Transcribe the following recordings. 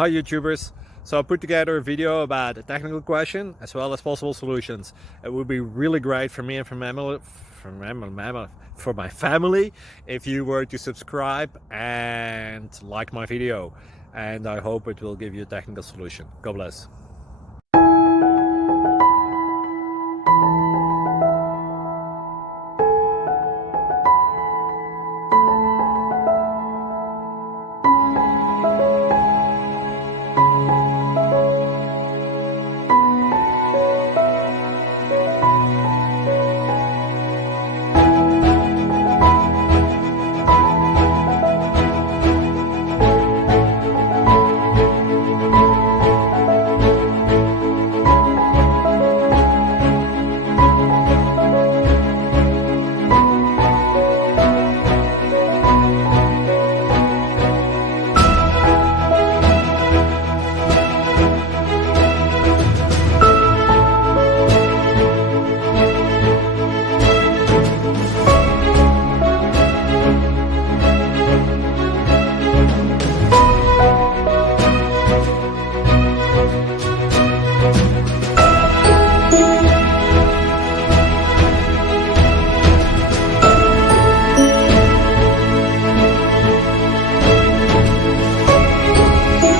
Hi YouTubers! So I put together a video about a technical question as well as possible solutions. It would be really great for me and for my family if you were to subscribe and like my video, and I hope it will give you a technical solution. God bless.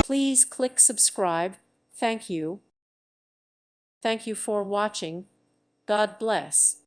Please click subscribe. Thank you. Thank you for watching. God bless.